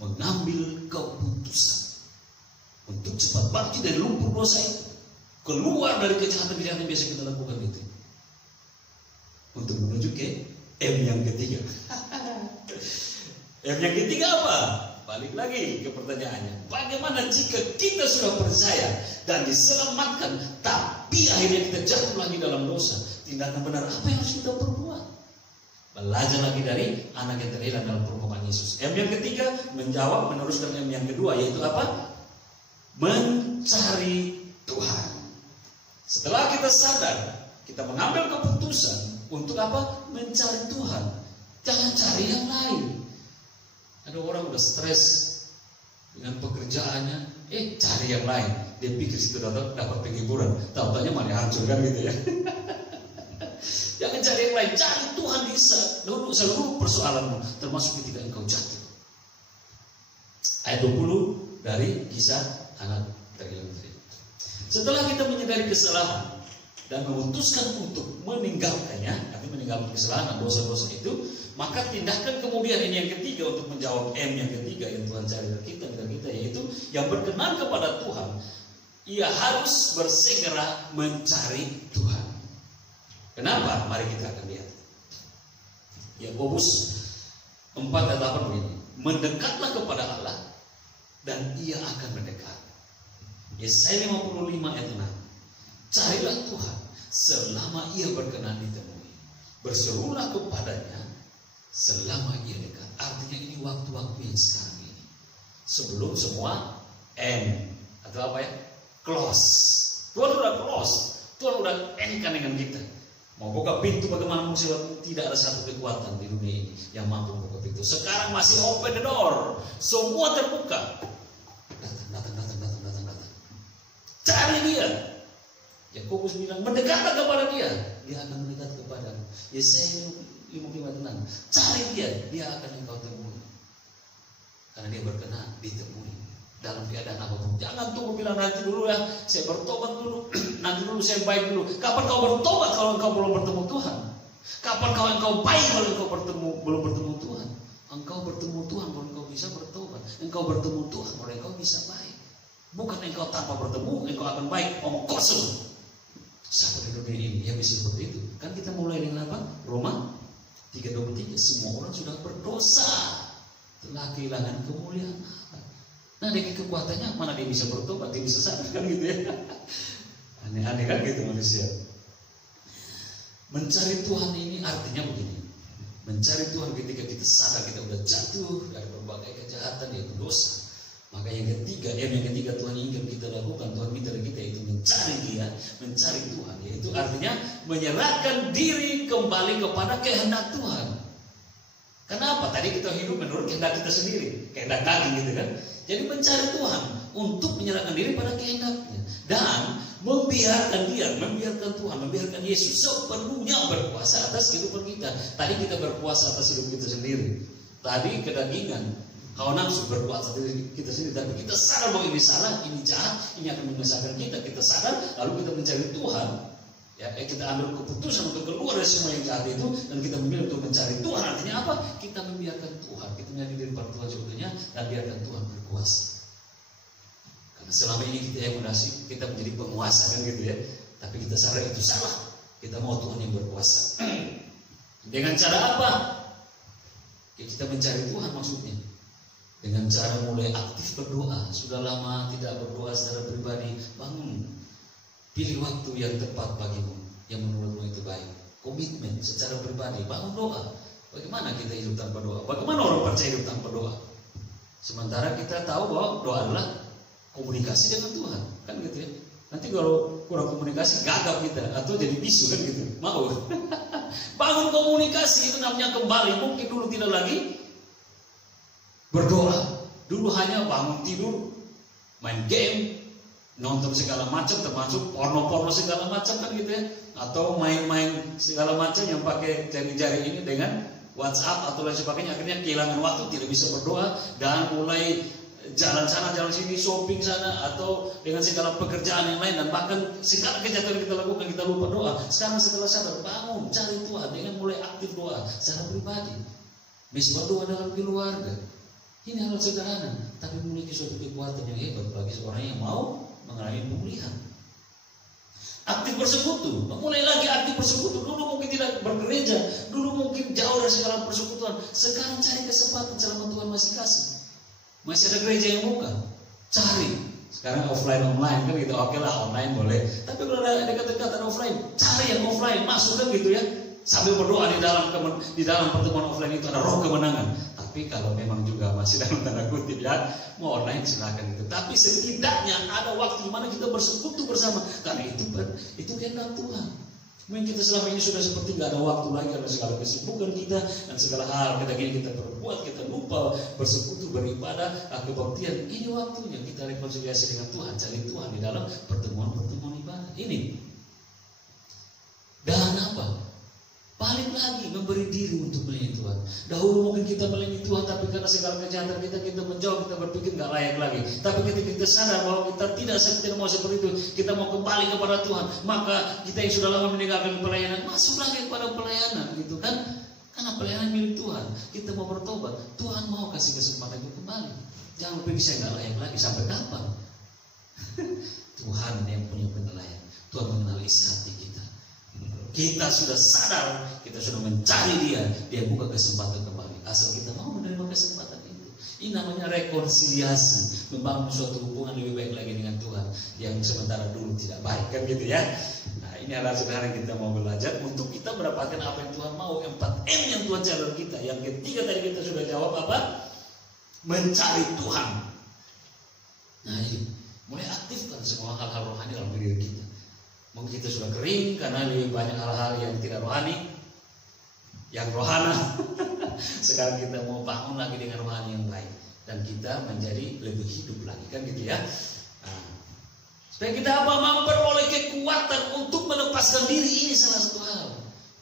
mengambil keputusan untuk cepat bangkit dari lumpur dosa itu, keluar dari kejahatan-kejahatan yang biasa kita lakukan itu, untuk menuju ke M yang ketiga. M yang ketiga apa? Balik lagi ke pertanyaannya, bagaimana jika kita sudah percaya dan diselamatkan, tapi akhirnya kita jatuh lagi dalam dosa? Tindakan benar apa yang harus kita perbuat? Belajar lagi dari anak yang terhilang dalam perumpamaan Yesus. M yang ketiga menjawab, meneruskan M yang kedua, yaitu apa? Mencari Tuhan. Setelah kita sadar, kita mengambil keputusan untuk apa? Mencari Tuhan. Jangan cari yang lain. Ada orang udah stres dengan pekerjaannya, cari yang lain. Dia pikir situ dapat penghiburan, tahu-tahunya malah hancur kan gitu ya. Jangan cari yang lain, cari Tuhan bisa dulu seluruh persoalanmu, termasuk ketika engkau jatuh. Ayat 20 dari Kisah Anak Terhilang tadi. Setelah kita menyadari kesalahan dan memutuskan untuk meninggalkannya, artinya meninggalkan kesalahan dan dosa-dosa itu, maka tindakan kemudian ini yang ketiga untuk menjawab M yang ketiga yang Tuhan cari dari kita, yaitu yang berkenan kepada Tuhan, ia harus bersegera mencari Tuhan. Kenapa? Mari kita akan lihat. Yakobus 4:8 begini, mendekatlah kepada Allah dan ia akan mendekat. Yesaya 55 ayat 6, carilah Tuhan selama ia berkenan ditemui, berserulah kepadanya selama ia dekat. Artinya ini waktu-waktu yang sekarang ini, sebelum semua end atau apa ya, close. Tuhan udah close, Tuhan udah endkan dengan kita. Mau buka pintu bagaimana pun, tidak ada satu kekuatan di dunia ini yang mampu membuka pintu. Sekarang masih open the door, semua terbuka. Datang. Cari Dia. Yakobus bilang, mendekatlah kepada Dia, Dia akan mendekat kepadamu. Yesaya 55 tenang, cari Dia, Dia akan engkau temui. karena dia berkenan ditemui dalam keadaan apapun. Jangan tunggu bilang nanti dulu ya, saya bertobat dulu, nanti dulu saya baik dulu. Kapan kau bertobat kalau engkau belum bertemu Tuhan? Kapan engkau baik kalau engkau belum bertemu Tuhan? Engkau bertemu Tuhan baru engkau bisa bertobat. Engkau bertemu Tuhan baru engkau bisa baik. Bukan engkau tanpa bertemu engkau akan baik, omong kosong. Siapa di dunia ini yang bisa seperti itu? Kan kita mulai dengan apa? Roma 3:23, semua orang sudah berdosa, telah kehilangan kemuliaan Allah. Nah, dengan kekuatannya mana dia bisa bertobat, dia bisa sadar, kan gitu ya. Aneh-aneh kan gitu manusia. Mencari Tuhan ini artinya begini. Mencari Tuhan ketika kita sadar kita udah jatuh dari berbagai kejahatan, yaitu dosa. Maka yang ketiga Tuhan ingin kita lakukan, Tuhan minta dari kita itu mencari Dia, mencari Tuhan. Yaitu artinya menyerahkan diri kembali kepada kehendak Tuhan. Kenapa? Tadi kita hidup menurut kehendak kita sendiri, kehendak daging gitu kan. Jadi mencari Tuhan untuk menyerahkan diri pada kehendaknya dan membiarkan Tuhan, membiarkan Yesus sepenuhnya berkuasa atas kehidupan kita. Tadi kita berkuasa atas hidup kita sendiri. Tadi kedagingan, hawa nafsu berkuasa atas kita sendiri. Tapi kita sadar bahwa ini salah, ini jahat, ini akan menyesatkan kita. Kita sadar, lalu kita mencari Tuhan. Ya, kita ambil keputusan untuk keluar dari semua yang jahat itu dan kita memilih untuk mencari Tuhan. Artinya apa? Kita membiarkan Tuhan, kita menyerahkan diri pada Tuhan sebetulnya dan biarkan Tuhan berkuasa. Karena selama ini kita yang kita menjadi penguasa kan gitu ya. Tapi kita sadar itu salah. Kita mau Tuhan yang berkuasa. Dengan cara apa? Ya, kita mencari Tuhan maksudnya. Dengan cara mulai aktif berdoa. Sudah lama tidak berdoa secara pribadi, bangun. Pilih waktu yang tepat bagimu, yang menurutmu itu baik. Komitmen secara pribadi, bangun doa. Bagaimana kita hidup tanpa doa? Bagaimana orang percaya hidup tanpa doa? Sementara kita tahu bahwa doa adalah komunikasi dengan Tuhan, kan gitu ya. Nanti kalau kurang komunikasi, gagap kita atau jadi bisu kan gitu. Mau? Bangun komunikasi itu namanya kembali. Mungkin dulu tidak lagi berdoa. Dulu hanya bangun tidur, main game, nonton segala macam, termasuk porno segala macam kan gitu ya, atau main-main segala macam yang pakai jari-jari ini dengan WhatsApp atau lain sebagainya. Akhirnya kehilangan waktu, tidak bisa berdoa dan mulai jalan sana jalan sini, shopping sana, atau dengan segala pekerjaan yang lain dan bahkan segala kejahatan yang kita lakukan kita lupa doa. Sekarang setelah sadar, bangun cari Tuhan dengan mulai aktif doa secara pribadi, misal doa dalam keluarga. Ini hal sederhana tapi memiliki suatu kekuatan yang hebat bagi seorang yang mau mengalami pemulihan. Aktif bersekutu, mulai lagi aktif bersekutu. Dulu mungkin tidak bergereja, dulu mungkin jauh dari segala persekutuan. Sekarang cari kesempatan selama Tuhan masih kasih. Masih ada gereja yang buka, cari. Sekarang offline online kan gitu, oke lah online boleh. Tapi kalau ada dekat-dekatan offline, cari yang offline, masuk kan gitu ya. Sambil berdoa di dalam pertemuan offline itu ada roh kemenangan. Tapi kalau memang juga masih dalam tanda kutip ya, mau online silakan itu. Tapi setidaknya ada waktu di mana kita bersekutu bersama. Karena itu kehendak Tuhan. Mungkin kita selama ini sudah seperti nggak ada waktu lagi karena segala kesibukan kita dan segala hal kita perbuat, kita lupa bersekutu, beribadah, kebaktian. Ini waktunya kita rekonsiliasi dengan Tuhan, cari Tuhan di dalam pertemuan-pertemuan ibadah ini. Dan apa? Balik lagi memberi diri untuk melayani Tuhan. Dahulu mungkin kita melayani Tuhan, tapi karena segala kejahatan kita menjauh, kita berpikir nggak layak lagi. Tapi ketika kita sadar bahwa kita tidak mau seperti itu, kita mau kembali kepada Tuhan, maka kita yang sudah lama meninggalkan pelayanan, masuk lagi kepada pelayanan, gitu kan? Karena pelayanan milik Tuhan. Kita mau bertobat, Tuhan mau kasih kesempatan itu kembali. Jangan berpikir saya nggak layak lagi. Sampai kapan? Tuhan yang punya penilaian. Tuhan mengenal isi hati kita. Kita sudah sadar, kita sudah mencari Dia buka kesempatan kembali. Asal kita mau menerima kesempatan itu. Ini namanya rekonsiliasi, membangun suatu hubungan lebih baik lagi dengan Tuhan yang sementara dulu tidak baik kan gitu ya. Nah, ini adalah sederhana kita mau belajar untuk kita mendapatkan apa yang Tuhan mau. 4M yang Tuhan cari dari kita. Yang ketiga tadi kita sudah jawab apa? Mencari Tuhan. Nah, ini mulai aktifkan semua hal-hal rohani dalam diri kita. Mungkin kita sudah kering karena lebih banyak hal-hal yang tidak rohani, yang rohana. Sekarang kita mau bangun lagi dengan rohani yang baik dan kita menjadi lebih hidup lagi kan gitu ya. Nah, supaya kita apa? Memperoleh kekuatan untuk melepaskan diri. Ini salah satu hal.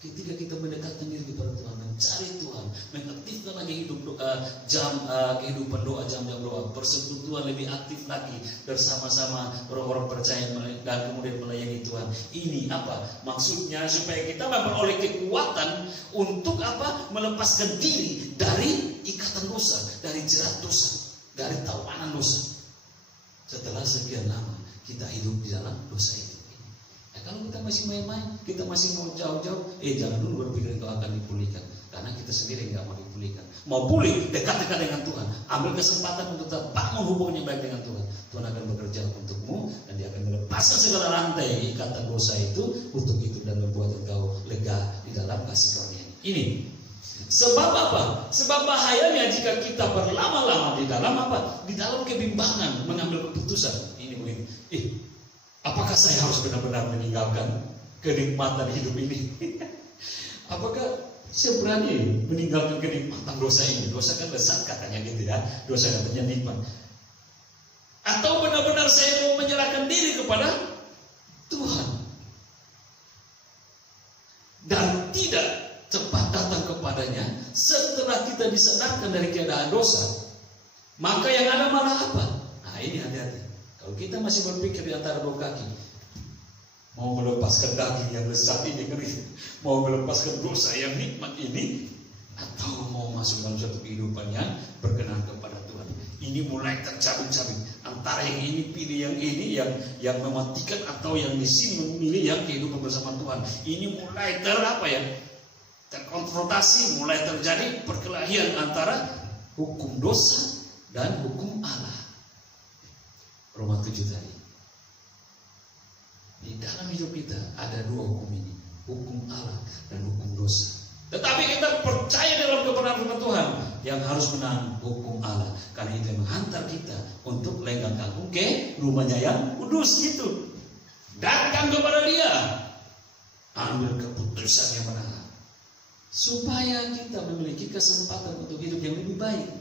Ketika kita mendekatkan diri kepada Tuhan, mencari Tuhan, mengaktifkan lagi kehidupan doa, jam-jam doa, persekutuan lebih aktif lagi bersama-sama orang-orang percaya dan kemudian melayani Tuhan. Ini apa? Maksudnya supaya kita memperoleh kekuatan untuk apa? Melepaskan diri dari ikatan dosa, dari jerat dosa, dari tawanan dosa. Setelah sekian lama kita hidup di dalam dosa itu. Kalau kita masih main-main, kita masih mau jauh-jauh, jangan dulu berpikir itu akan dipulihkan, karena kita sendiri nggak mau dipulihkan. Mau pulih, dekat-dekat dengan Tuhan, ambil kesempatan untuk tetap bangun hubungannya baik dengan Tuhan. Tuhan akan bekerja untukmu dan Dia akan melepaskan segala rantai ikatan dosa itu untuk itu dan membuat engkau lega di dalam kasih karunia ini. Sebab apa? Sebab bahayanya jika kita berlama-lama di dalam apa? Di dalam kebimbangan mengambil keputusan. Ini begini. Apakah saya harus benar-benar meninggalkan kenikmatan hidup ini? Apakah saya berani meninggalkan kenikmatan dosa ini? Dosa kan lezat katanya gitu ya. Dosa katanya nikmat. Atau benar-benar saya mau menyerahkan diri kepada Tuhan dan tidak cepat datang kepadanya setelah kita disadarkan dari keadaan dosa? Maka yang ada malah apa? Nah ini hati-hati. Kalau kita masih berpikir di antara dua kaki, mau melepaskan daging yang lezat ini, mau melepaskan dosa yang nikmat ini, atau mau masuk dalam suatu kehidupan yang berkenan kepada Tuhan, ini mulai tercabik-cabik antara yang ini pilih yang ini, yang mematikan, atau yang di sini memilih yang kehidupan bersama Tuhan. Ini mulai terkonfrontasi, mulai terjadi perkelahian antara hukum dosa dan hukum Allah. Roma 7 tadi. Di dalam hidup kita ada dua hukum ini, hukum Allah dan hukum dosa. Tetapi kita percaya dalam kebenaran firman Tuhan yang harus menang hukum Allah, karena itu yang menghantar kita untuk lenggang kangkung ke rumahnya yang kudus itu. Datang kepada Dia, ambil keputusan yang benar, supaya kita memiliki kesempatan untuk hidup yang lebih baik.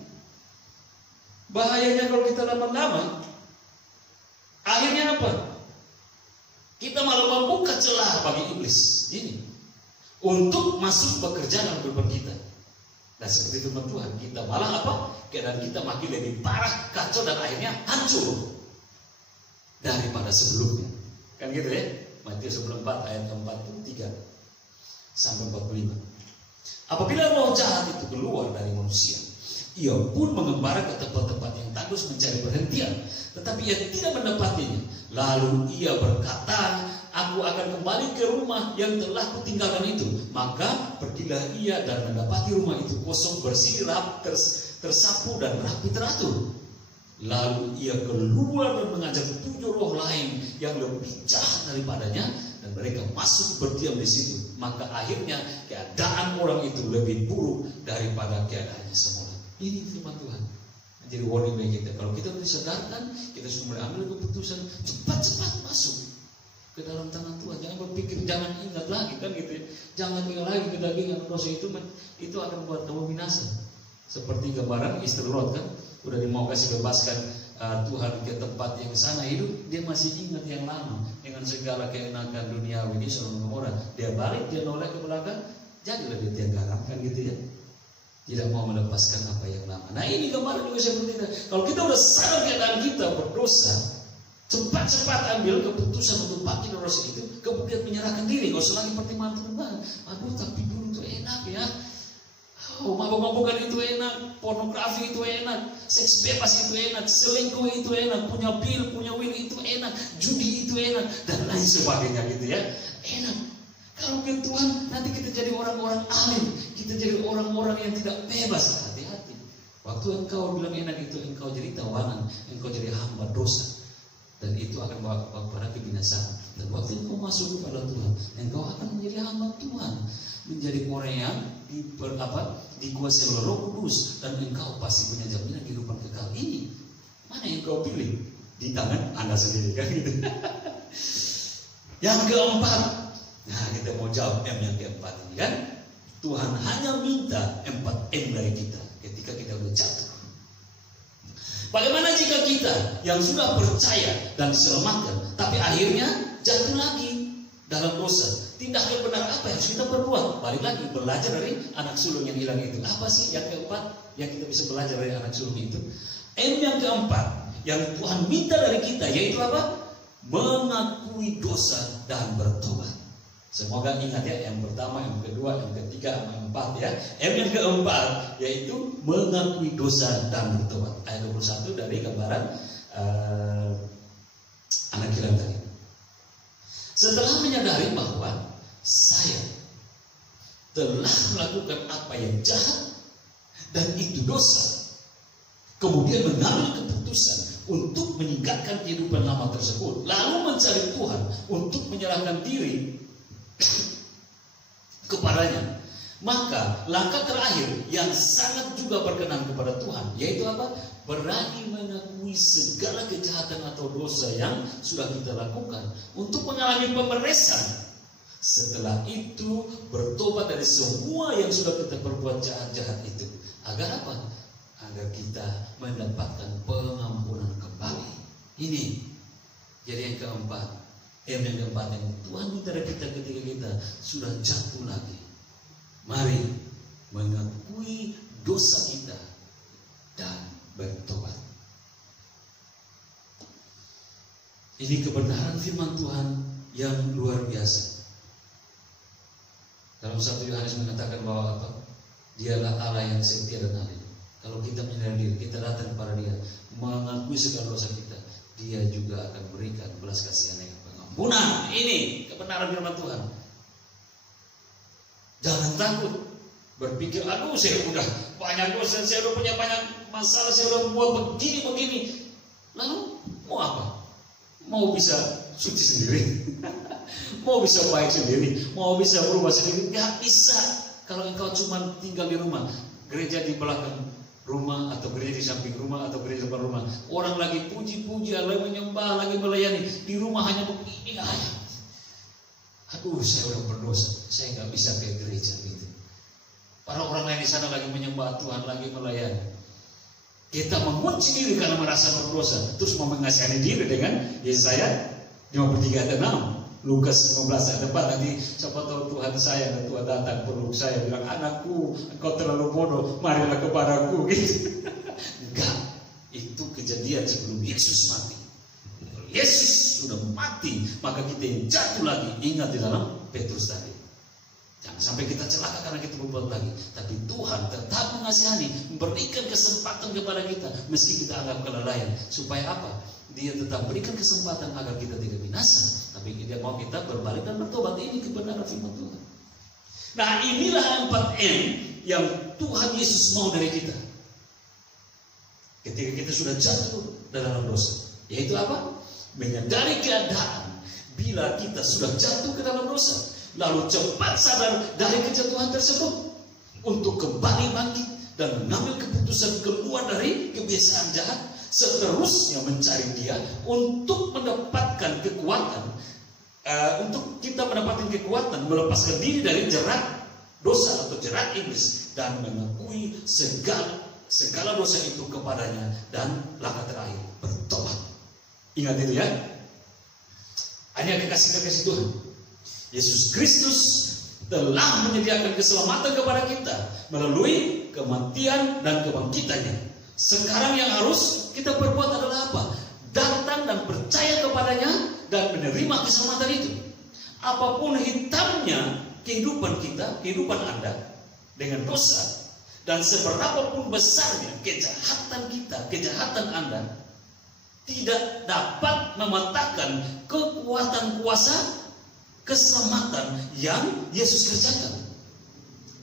Bahayanya kalau kita lama-lama, akhirnya apa? Kita malah membuka celah bagi iblis ini untuk masuk bekerja dalam kehidupan kita. Dan seperti firman Tuhan, kita malah apa? Keadaan kita makin lebih parah, kacau, dan akhirnya hancur daripada sebelumnya. Kan gitu ya? Matius 4 ayat 43 sampai 45. Apabila roh jahat itu keluar dari manusia, ia pun mengembara ke tempat-tempat yang tandus mencari perhentian, tetapi ia tidak mendapatinya. Lalu ia berkata, aku akan kembali ke rumah yang telah kutinggalkan itu. Maka pergilah ia dan mendapati rumah itu kosong, bersih, tersapu dan rapi teratur. Lalu ia keluar dan mengajak 7 roh lain yang lebih jahat daripadanya, dan mereka masuk berdiam di situ. Maka akhirnya keadaan orang itu lebih buruk daripada keadaannya semula. Ini firman Tuhan. Jadi warning bagi kita. Kalau kita disadarkan, kita sudah mulai ambil keputusan, cepat-cepat masuk ke dalam tangan Tuhan. Jangan berpikir, jangan ingat lagi kan gitu ya. Jangan ingat lagi kedagingan dosa itu akan buat kamu binasa. Seperti gambaran istri Lot kan, udah mau kasih bebaskan Tuhan ke tempat yang sana hidup, dia masih ingat yang lama dengan segala keenakan duniawi ini Sodom Gomora. Dia balik, dia noleh ke belakang, jadilah dia tiang garam kan gitu ya. Tidak mau melepaskan apa yang lama. Nah ini gambaran juga seperti itu. Kalau kita udah sadar keadaan kita berdosa, cepat-cepat ambil keputusan untuk bangkit dari dosa itu, kemudian menyerahkan diri. Gak usah lagi pertimbangan. Aduh tapi dulu itu enak ya. Oh, mabuk-mabukan itu enak, pornografi itu enak, seks bebas itu enak, selingkuh itu enak, punya pil, punya win itu enak, judi itu enak, dan lain sebagainya gitu ya. Enak. Kalau ke Tuhan, nanti kita jadi orang-orang alim, kita jadi orang-orang yang tidak bebas. Hati-hati. Waktu engkau bilang enak itu, engkau jadi tawanan, engkau jadi hamba dosa, dan itu akan bawa kepada kebinasaan. Dan waktu engkau masuk kepada Tuhan, engkau akan menjadi hamba Tuhan, menjadi orang yang dikuasai oleh Roh Kudus, dan engkau pasti punya jaminan kehidupan kekal ini. Mana yang kau pilih? Di tangan Anda sendiri kan gitu. Yang keempat, nah kita mau jawab M yang keempat ini kan. Tuhan hanya minta 4M dari kita ketika kita udah jatuh. Bagaimana jika kita yang sudah percaya dan diselamatkan, tapi akhirnya jatuh lagi? dalam dosa. Tindakan benar apa yang harus kita perbuat? Balik lagi, belajar dari anak sulung yang hilang itu. Apa sih yang keempat yang kita bisa belajar dari anak sulung itu? Yang keempat yang Tuhan minta dari kita, yaitu apa? Mengakui dosa dan bertobat. Semoga ingat ya, yang pertama, yang kedua, yang ketiga, yang keempat ya. Yang keempat yaitu mengakui dosa dan bertobat. Ayat 21 dari gambaran anak hilang tadi. Setelah menyadari bahwa saya telah melakukan apa yang jahat dan itu dosa, kemudian mengambil keputusan untuk meninggalkan kehidupan lama tersebut, lalu mencari Tuhan untuk menyerahkan diri kepadanya, maka langkah terakhir yang sangat juga berkenan kepada Tuhan, yaitu apa? Berani mengakui segala kejahatan atau dosa yang sudah kita lakukan untuk mengalami pemberesan. Setelah itu bertobat dari semua yang sudah kita perbuat jahat itu. Agar apa? Agar kita mendapatkan pengampunan kembali. Ini jadi yang keempat. Yang keempat yang Tuhan minta dari kita ketika kita sudah jatuh lagi. Mari mengakui dosa kita dan bertobat. Ini kebenaran firman Tuhan yang luar biasa. Dalam 1 Yohanes mengatakan bahwa apa? Dialah Allah yang setia dan adil. Kalau kita menyerahkan diri, kita datang kepada Dia, mengakui segala dosa kita, Dia juga akan berikan belas kasihan yang pengampunan. Ini kebenaran firman Tuhan. Jangan takut berpikir, aduh saya udah banyak dosa, saya udah punya banyak masalah, saya udah buat begini. Lalu mau apa? Mau bisa suci sendiri, mau bisa baik sendiri, mau bisa berubah sendiri? Gak bisa. Kalau engkau cuma tinggal di rumah, gereja di belakang rumah, atau gereja di samping rumah, atau gereja di depan rumah, orang lagi puji-puji, lagi menyembah, lagi melayani, di rumah hanya begini aja. Aduh, saya udah berdosa, saya nggak bisa ke gereja gitu. Para orang lain di sana lagi menyembah Tuhan, lagi melayani. Kita mengunci diri karena merasa berdosa, terus mau mengasihani diri dengan Yesaya 53 ayat 6. Lukas 15 ayat 4, nanti siapa tahu Tuhan saya dan Tuhan datang peluk saya, bilang, anakku, engkau terlalu bodoh, marilah kepadaku gitu. Enggak, itu kejadian sebelum Yesus mati. Kalau Yesus sudah mati, maka kita yang jatuh lagi. Ingat di dalam Petrus tadi, jangan sampai kita celaka karena kita berbuat lagi. Tapi Tuhan tetap mengasihani, memberikan kesempatan kepada kita meski kita anggap kelalaian. Supaya apa? Dia tetap berikan kesempatan agar kita tidak binasa, tapi Dia mau kita berbalik dan bertobat. Ini kebenaran firman Tuhan. Nah, inilah 4M yang Tuhan Yesus mau dari kita ketika kita sudah jatuh dalam dosa. Yaitu apa? Menyadari keadaan bila kita sudah jatuh ke dalam dosa, lalu cepat sadar dari kejatuhan tersebut untuk kembali bangkit dan mengambil keputusan keluar dari kebiasaan jahat, seterusnya mencari Dia untuk mendapatkan kekuatan, untuk kita mendapatkan kekuatan melepaskan diri dari jerat dosa atau jerat iblis, dan mengakui segala dosa itu kepadanya, dan langkah terakhir bertobat. Ingat itu ya. Hanya kekasih Tuhan, Yesus Kristus telah menyediakan keselamatan kepada kita melalui kematian dan kebangkitannya. Sekarang yang harus kita perbuat adalah apa? Datang dan percaya kepadanya dan menerima keselamatan itu. Apapun hitamnya kehidupan kita, kehidupan Anda dengan dosa, dan seberapapun besarnya kejahatan kita, kejahatan Anda, tidak dapat mematahkan kekuatan kuasa keselamatan yang Yesus kerjakan.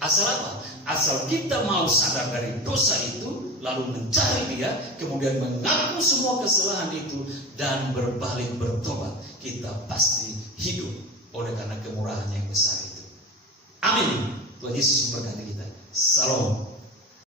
Asal apa? Asal kita mau sadar dari dosa itu, lalu mencari Dia, kemudian mengaku semua kesalahan itu dan berbalik bertobat, kita pasti hidup oleh karena kemurahan yang besar itu. Amin. Tuhan Yesus memberkati kita. Salam.